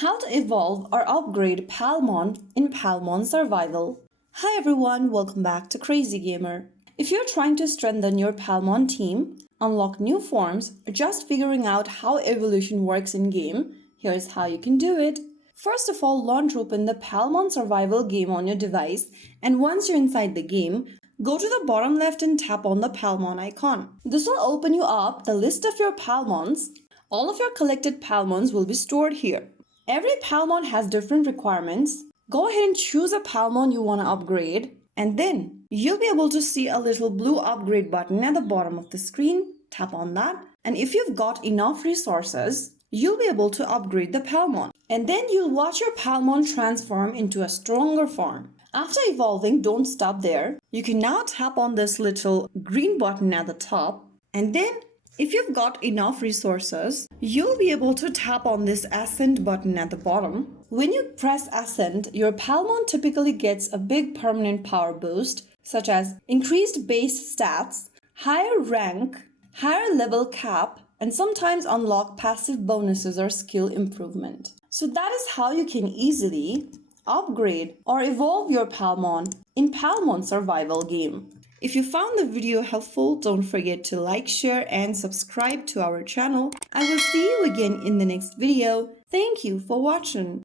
How to evolve or upgrade Palmon in Palmon Survival. Hi everyone, welcome back to Crazy Gamer. If you're trying to strengthen your Palmon team, unlock new forms, or just figuring out how evolution works in game, here's how you can do it. First of all, launch open the Palmon Survival game on your device, and once you're inside the game, go to the bottom left and tap on the Palmon icon. This will open you up the list of your Palmons. All of your collected Palmons will be stored here. Every Palmon has different requirements. Go ahead and choose a Palmon you want to upgrade, and then you'll be able to see a little blue upgrade button at the bottom of the screen. Tap on that, and if you've got enough resources, you'll be able to upgrade the Palmon. And then you'll watch your Palmon transform into a stronger form. After evolving, don't stop there. You can now tap on this little green button at the top, and then if you've got enough resources, you'll be able to tap on this Ascend button at the bottom. When you press Ascend, your Palmon typically gets a big permanent power boost, such as increased base stats, higher rank, higher level cap, and sometimes unlock passive bonuses or skill improvement. So that is how you can easily upgrade or evolve your Palmon in Palmon Survival game. If you found the video helpful, don't forget to like, share, and subscribe to our channel. I will see you again in the next video. Thank you for watching.